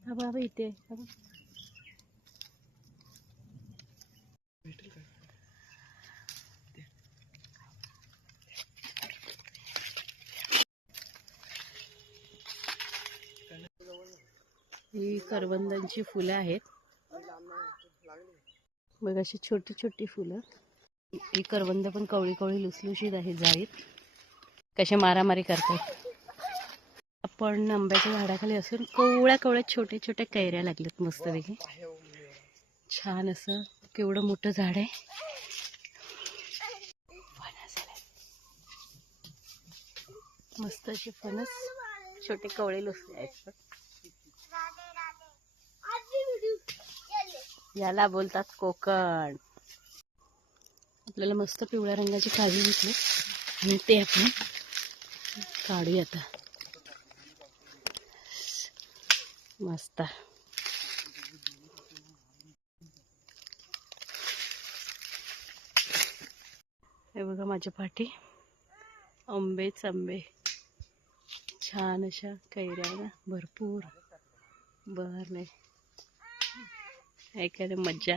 हा बाबा इथे ही करवंदांची फुलं आहेत बघ, अशी छोटी छोटी फुलं. ही करवंद पण कवळी कवळी लुसलुशीत आहेत, जाळीत कशा मारामारी करतात. आपण आंब्याच्या झाडाखाली असून कवळ्या कवळ्या छोट्या छोट्या कैऱ्या लागल्यात मस्तपैकी. छान असं केवढं मोठं झाड आहे. मस्त असे फणस छोटे कवळे लुसले आहेत. याला बोलतात कोकण. आपल्याला मस्त पिवळ्या रंगाची काजू घेतली आणि ते आपण काढूया आता. मस्त. हे बघा माझ्या पाठी आंबेच आंबे. छान अशा कैऱ्या भरपूर बहरले. ऐकायला मज्जा.